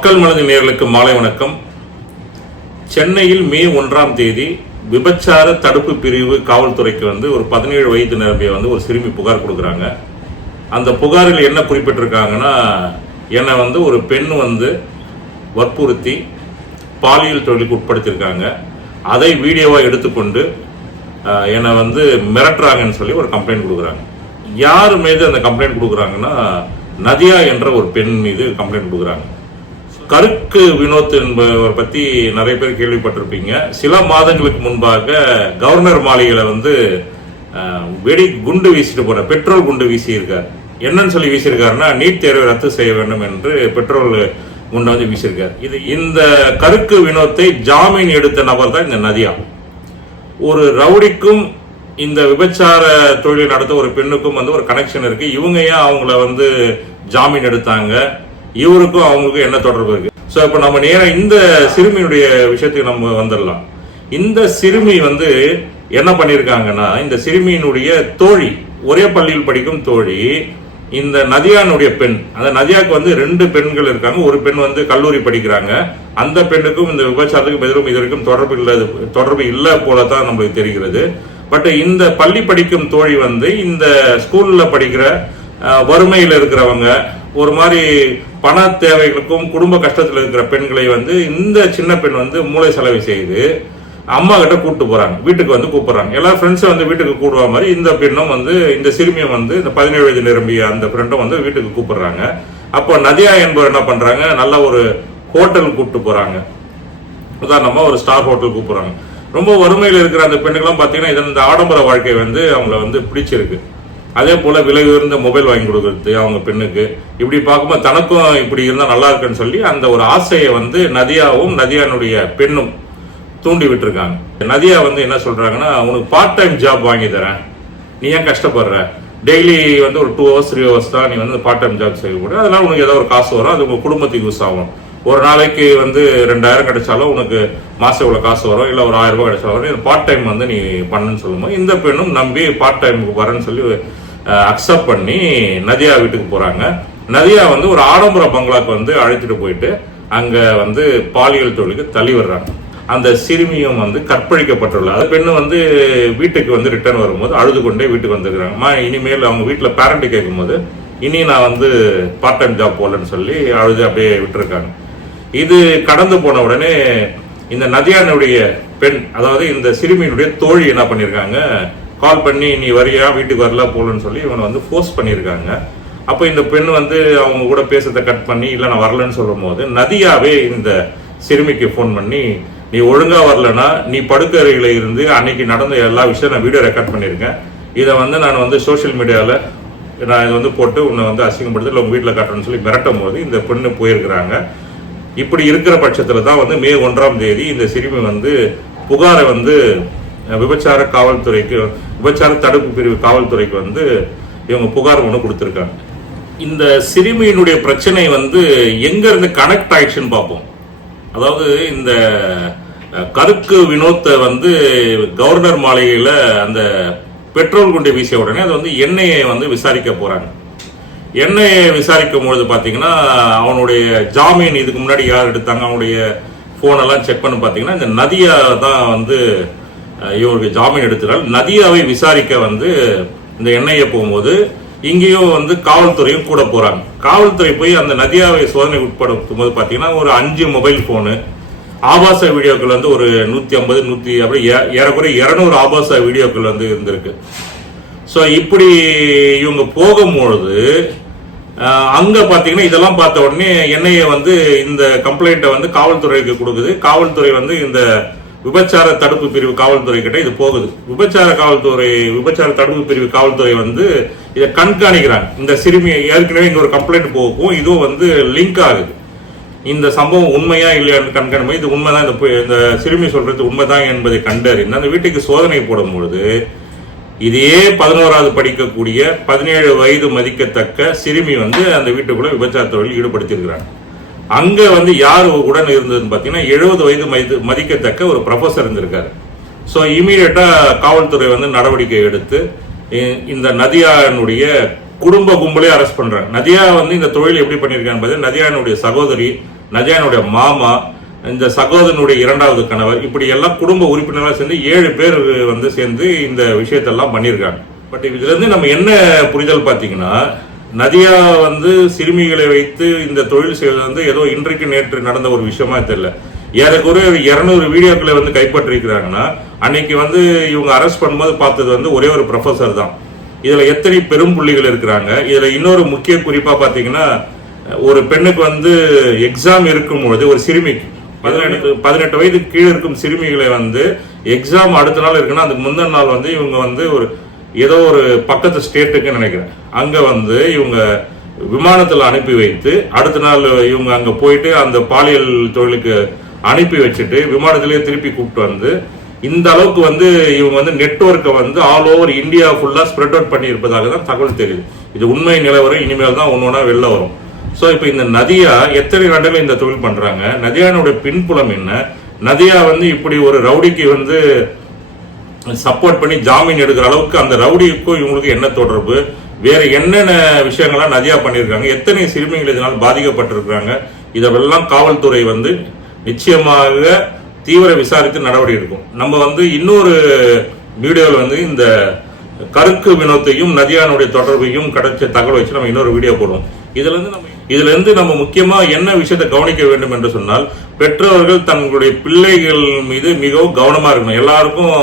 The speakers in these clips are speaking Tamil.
மக்கள் மனது நேயர்களுக்கு மாலை வணக்கம். சென்னையில் மே 1ஆம் தேதி விபச்சார தடுப்பு பிரிவு காவல்துறைக்கு ஒரு 17 வயது நிரம்பிய ஒரு சிறுமி புகார் கொடுக்குறாங்க. அந்த புகாரில் என்ன குறிப்பிட்டிருக்காங்கன்னா, என்னை ஒரு பெண் வற்புறுத்தி பாலியல் தொழிலுக்கு உட்படுத்தியிருக்காங்க. அதை வீடியோவாக எடுத்துக்கொண்டு என்னை மிரட்டுறாங்கன்னு சொல்லி ஒரு கம்ப்ளைண்ட் கொடுக்குறாங்க. யார் மீது அந்த கம்ப்ளைண்ட் கொடுக்குறாங்கன்னா, நதியா என்ற ஒரு பெண் மீது கம்ப்ளைண்ட் கொடுக்குறாங்க. கருக்கு வினோத் என்பவர் பத்தி நிறைய பேர் கேள்விப்பட்டிருப்பீங்க. சில மாதங்களுக்கு முன்பாக கவர்னர் மாளிகையில வெடி குண்டு வீசிட்டு போற பெட்ரோல் குண்டு வீசி இருக்காரு. என்னன்னு சொல்லி வீசியிருக்காருன்னா, நீட் தேர்வை ரத்து செய்ய வேண்டும் என்று பெட்ரோல் குண்டை வீசியிருக்காரு. இந்த கருக்கு வினோத்தை ஜாமீன் எடுத்த நபர் தான் இந்த நதியா. ஒரு ரவுடிக்கும் இந்த விபச்சார தொழிலை நடத்த ஒரு பெண்ணுக்கும் ஒரு கனெக்ஷன் இருக்கு. இவங்க ஏன் அவங்கள ஜாமீன் எடுத்தாங்க, இவருக்கும் அவங்களுக்கும் என்ன தொடர்பு இருக்கு? சோ இப்ப நம்ம நேரம் இந்த சிறுமியுடைய விஷயத்துக்கு நம்ம வந்துடலாம். இந்த சிறுமி என்ன பண்ணிருக்காங்கன்னா, இந்த சிறுமியினுடைய தோழி, ஒரே பள்ளியில் படிக்கும் தோழி, இந்த நதியானுடைய பெண், அந்த நதியாவுக்கு 2 பெண்கள் இருக்காங்க. ஒரு பெண் கல்லூரி படிக்கிறாங்க. அந்த பெண்ணுக்கும் இந்த விபச்சாரத்துக்கும் எதிரும் இது வரைக்கும் தொடர்பு இல்லை போலதான் நம்மளுக்கு தெரிகிறது. பட் இந்த பள்ளி படிக்கும் தோழி இந்த ஸ்கூல்ல படிக்கிற வறுமையில் இருக்கிறவங்க, ஒரு மாதிரி பண தேவைகளுக்கும் குடும்ப கஷ்டத்தில் இருக்கிற பெண்களை இந்த சின்ன பெண் மூளை செலவு செய்து அம்மா கிட்ட கூப்பிட்டு போறாங்க. வீட்டுக்கு கூப்பிடுறாங்க. எல்லா ஃப்ரெண்ட்ஸும் வீட்டுக்கு கூடுவா மாதிரி இந்த பெண்ணும் இந்த சிறுமியும் இந்த 17 வயது நிரம்பிய அந்த ஃப்ரெண்டும் வீட்டுக்கு கூப்பிடுறாங்க. அப்போ நதியா என்பவர் என்ன பண்றாங்க, நல்ல ஒரு ஹோட்டல் கூப்பிட்டு போறாங்க. உதாரணமா ஒரு ஸ்டார் ஹோட்டல் கூப்பிடுறாங்க. ரொம்ப வறுமையில் இருக்கிற அந்த பெண்ணுக்கெல்லாம் பாத்தீங்கன்னா இந்த ஆடம்பர வாழ்க்கை அவங்கள பிடிச்சிருக்கு. அதே போல விலை உயர்ந்த மொபைல் வாங்கி கொடுக்கறது அவங்க பெண்ணுக்கு. இப்படி பார்க்கும்போது தனக்கும் இப்படி இருந்தா நல்லா இருக்குன்னு சொல்லி அந்த ஒரு ஆசையை நதியாவும் நதியானுடைய பெண்ணும் தூண்டி விட்டுருக்காங்க. நதியா என்ன சொல்றாங்கன்னா, உனக்கு பார்ட் டைம் ஜாப் வாங்கி தரேன், நீ ஏன் கஷ்டப்படுற, டெய்லி ஒரு 2 hours 3 hours தான் நீ பார்ட் டைம் ஜாப் செய்யக்கூடாது, அதனால உனக்கு ஏதாவது ஒரு காசு வரும், அது உங்க குடும்பத்துக்கு யூஸ் ஆகும். ஒரு நாளைக்கு 2000 கிடைச்சாலும் உனக்கு மாசம் இவ்வளவு காசு வரும், இல்ல ஒரு 1000 ரூபாய் கிடைச்சாலும் வரும், பார்ட் டைம் நீ பண்ணுன்னு சொல்லும்போது இந்த பெண்ணும் நம்பி பார்ட் டைமுக்கு வரேன்னு சொல்லி அக்செப்ட் பண்ணி நதியா வீட்டுக்கு போறாங்க. நதியா ஒரு ஆடம்பர பங்களாக்கு அழைச்சிட்டு போயிட்டு அங்க பாலியல் தொழிலுக்கு தள்ளி வர்றாங்க. அந்த சிறுமியும் கற்பழிக்கப்பட்டுள்ள அந்த பெண்ணு வீட்டுக்கு ரிட்டர்ன் வரும்போது அழுது கொண்டே வீட்டுக்கு வந்துருக்காங்க. இனிமேல் அவங்க வீட்டுல பேரண்ட் கேட்கும் போது, இனி நான் பார்ட் டைம் ஜாப் போகலன்னு சொல்லி அழுது அப்படியே விட்டுருக்காங்க. இது கடந்து போன உடனே இந்த நதியானுடைய பெண், அதாவது இந்த சிறுமியினுடைய தோழி என்ன பண்ணிருக்காங்க, கால் பண்ணி நீ வரியா, வீட்டுக்கு வரல போலன்னு சொல்லி இவனை ஃபோர்ஸ் பண்ணியிருக்காங்க. அப்போ இந்த பெண் அவங்க கூட பேசுறதை கட் பண்ணி இல்லை நான் வரலன்னு சொல்லும் போது நதியாவே இந்த சிறுமிக்கு ஃபோன் பண்ணி, நீ ஒழுங்கா வரலன்னா நீ படுக்கறையில இருந்து அன்னைக்கு நடந்த எல்லா விஷயம் நான் வீடியோ ரெக்கார்ட் பண்ணியிருக்கேன், இதை நான் சோசியல் மீடியாவில் நான் இது போட்டு உன்னை அசிங்கப்படுத்தி இல்லை உங்க வீட்டில் காட்டுறேன்னு சொல்லி மிரட்டும் போது இந்த பெண்ணு போயிருக்கிறாங்க. இப்படி இருக்கிற பட்சத்தில் தான் மே 1ஆம் தேதி இந்த சிறுமி புகாரை விபச்சார காவல்துறைக்கு, விபச்சார தடுப்பு பிரிவு காவல்துறைக்கு இவங்க புகார் ஒன்று கொடுத்துருக்காங்க. இந்த சிறுமியினுடைய பிரச்சனை எங்க இருந்து கனெக்ட் ஆயிடுச்சுன்னு பார்ப்போம். அதாவது இந்த கருக்கு வினோத்தை கவர்னர் மாளிகையில அந்த பெட்ரோல் குண்டை வீசிய உடனே அது எண்ணெயை விசாரிக்க போறாங்க. எண்ணெயை விசாரிக்கும் பொழுது பாத்தீங்கன்னா, அவனுடைய ஜாமீன் இதுக்கு முன்னாடி யார் எடுத்தாங்க, அவனுடைய போன் எல்லாம் செக் பண்ணி பாத்தீங்கன்னா இந்த நதியா தான் இவருக்கு ஜாமீன் எடுத்துறாள். நதியாவை விசாரிக்க இந்த எண்ணெயை போகும்போது இங்கேயும் காவல்துறையும் கூட போறாங்க. காவல்துறை போய் அந்த நதியாவை சோதனை உட்படுத்தும் போது பாத்தீங்கன்னா ஒரு 5 மொபைல் போனு, ஆபாச வீடியோக்கள் ஒரு 150 அப்படி ஏறக்குறைய 200 ஆபாச வீடியோக்கள் இருந்திருக்கு. சோ இப்படி இவங்க போகும்பொழுது அங்க பாத்தீங்கன்னா இதெல்லாம் பார்த்த உடனே எண்ணெயை இந்த கம்ப்ளைண்ட்டை காவல்துறைக்கு கொடுக்குது. காவல்துறை இந்த விபச்சார தடுப்பு பிரிவு காவல்துறை கிட்ட இது போகுது. விபச்சார தடுப்பு பிரிவு காவல்துறை இதை கண்காணிக்கிறாங்க. இந்த சிறுமி ஏற்கனவே இங்க ஒரு கம்ப்ளைண்ட் போகும், இதுவும் லிங்க் ஆகுது. இந்த சம்பவம் உண்மையா இல்லையான்னு கண்காணிப்பு, இது உண்மைதான், இந்த சிறுமி சொல்றது உண்மைதான் என்பதை கண்டறிந்து அந்த வீட்டுக்கு சோதனை போடும் பொழுது இதே 11வது படிக்கக்கூடிய 17 வயது மதிக்கத்தக்க சிறுமி அந்த வீட்டுக்குள்ள விபச்சார தொழில் ஈடுபடுத்தியிருக்கிறாங்க. அங்க யார் உடன் இருந்ததுன்னு பாத்தீங்கன்னா 70 வயது மதிக்கத்தக்க ஒரு ப்ரொஃபசர் இருந்திருக்காரு. ஸோ இமீடியட்டா காவல்துறை நடவடிக்கை எடுத்து இந்த நதியானுடைய குடும்ப கும்பலே அரெஸ்ட் பண்றாங்க. நதியா இந்த தொழில் எப்படி பண்ணிருக்காங்க, நதியானுடைய சகோதரி நதியானுடைய மாமா, இந்த சகோதரனுடைய 2வது கணவர், இப்படி எல்லாம் குடும்ப உறுப்பினர்களாக சேர்ந்து 7 பேர் வந்து சேர்ந்து இந்த விஷயத்தெல்லாம் பண்ணியிருக்காங்க. பட் இதுல இருந்து நம்ம என்ன புரிதல் பார்த்தீங்கன்னா, நதியா வந்து சிறுமிகளை வைத்து இந்த தொழில் செய்வது வந்து ஏதோ இன்றைக்கு நேற்று நடந்த ஒரு விஷயமா தெரியல. ஏறக்குறைய 200 வீடியோக்களை வந்து கைப்பற்றிருக்கிறாங்கன்னா, அன்னைக்கு வந்து இவங்க அரெஸ்ட் பண்ணும்போது பார்த்தது வந்து ஒரே ஒரு ப்ரொஃபசர் தான். இதுல எத்தனை பெரும் புள்ளிகள் இருக்கிறாங்க. இதுல இன்னொரு முக்கிய குறிப்பா பாத்தீங்கன்னா, ஒரு பெண்ணுக்கு வந்து எக்ஸாம் இருக்கும்பொழுது ஒரு சிறுமிக்கு 18 வயதுக்கு கீழே இருக்கும் சிறுமிகளை வந்து எக்ஸாம் அடுத்த நாள் இருக்குன்னா அதுக்கு முந்தின நாள் வந்து இவங்க வந்து ஒரு ஏதோ ஒரு பக்கத்து ஸ்டேட்டுக்கு நினைக்கிறேன், அங்க வந்து இவங்க விமானத்தில் அனுப்பி வைத்து அடுத்த நாள் இவங்க அங்க போயிட்டு அந்த பாலியல் தொழிலுக்கு அனுப்பி வச்சுட்டு விமானத்திலேயே திருப்பி கூப்பிட்டு வந்து இந்த அளவுக்கு வந்து இவங்க வந்து நெட்வொர்க்கை வந்து ஆல் ஓவர் இந்தியா ஃபுல்லா ஸ்ப்ரெட் அவுட் பண்ணி இருப்பதாக தான் தகவல் தெரியுது. இது உண்மை நிலவரம், இனிமேல் தான் ஒன்னொன்னா வெளில வரும். ஸோ இப்போ இந்த நதியா எத்தனை நாடுகள் இந்த தொழில் பண்றாங்க, நதியானுடைய பின்புலம் என்ன, நதியா வந்து இப்படி ஒரு ரவுடிக்கு வந்து சப்போர்ட் பண்ணி ஜாமீன் எடுக்கிற அளவுக்கு அந்த ரவுடிக்கும் இவங்களுக்கு என்ன தொடர்பு, வேற என்னென்ன விஷயங்கள்லாம் நதியா பண்ணியிருக்காங்க, எத்தனை சிறுமிகள் இதனால் பாதிக்கப்பட்டிருக்கிறாங்க, இதெல்லாம் காவல்துறை வந்து நிச்சயமாக தீவிர விசாரித்து நடவடிக்கை எடுக்கும். நம்ம வந்து இன்னொரு வீடியோவில் வந்து இந்த கருக்கு வினோத்தையும் நதியானுடைய தொடர்பையும் கிடைச்ச தகவல் வச்சு நம்ம இன்னொரு வீடியோ போடுவோம். இதுல இருந்து நம்ம முக்கியமா என்ன விஷயத்தை கவனிக்க வேண்டும் என்று சொன்னால், பெற்றோர்கள் தங்களுடைய பிள்ளைகள் மீது மிகவும் கவனமா இருக்கணும். எல்லாருக்கும்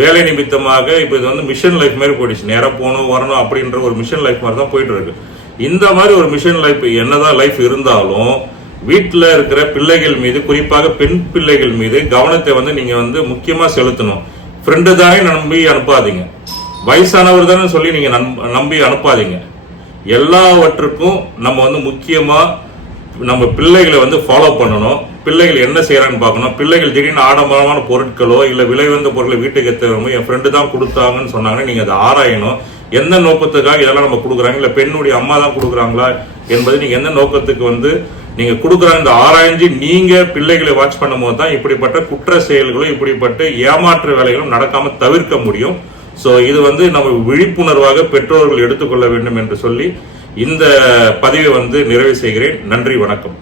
வேலை நிமித்தமாக இப்ப இது வந்து மிஷன் லைஃப் மாதிரி போயிடுச்சு, நேரம் போகணும் வரணும் அப்படின்ற ஒரு மிஷன் லைஃப் மாதிரி தான் போயிட்டு இருக்கு. இந்த மாதிரி ஒரு மிஷன் லைஃப் என்னதான் லைஃப் இருந்தாலும் வீட்டில் இருக்கிற பிள்ளைகள் மீது, குறிப்பாக பெண் பிள்ளைகள் மீது கவனத்தை வந்து நீங்க வந்து முக்கியமா செலுத்தணும். ஃப்ரெண்டு தானே நம்பி அனுப்பாதீங்க, வயசானவர் தானே சொல்லி நீங்க நம்பி அனுப்பாதீங்க. எல்லாவற்றுக்கும் நம்ம வந்து முக்கியமா நம்ம பிள்ளைகளை வந்து ஃபாலோ பண்ணணும். பிள்ளைகள் என்ன செய்யறான்னு பார்க்கணும். பிள்ளைகள் திடீர்னு ஆடம்பரமான பொருட்களோ இல்ல விலை வந்த பொருளை வீட்டுக்கு எத்தவங்க என் ஃப்ரெண்டு தான் கொடுத்தாங்கன்னு சொன்னாங்கன்னா நீங்க அதை ஆராயணும். எந்த நோக்கத்துக்காக இதெல்லாம் நம்ம கொடுக்குறாங்க, இல்ல பெண்ணுடைய அம்மா தான் கொடுக்குறாங்களா என்பது நீங்க எந்த நோக்கத்துக்கு வந்து நீங்க கொடுக்குறாங்க இந்த ஆராய்ச்சி நீங்க பிள்ளைகளை வாட்ச் பண்ணும் போது தான் இப்படிப்பட்ட குற்ற செயல்களும் இப்படிப்பட்ட ஏமாற்று வேலைகளும் நடக்காம தவிர்க்க முடியும். சோ இது வந்து நம்ம விழிப்புணர்வாக பெற்றோர்கள் எடுத்துக்கொள்ள வேண்டும் என்று சொல்லி இந்த பதிவை வந்து நிறைவு செய்கிறேன். நன்றி, வணக்கம்.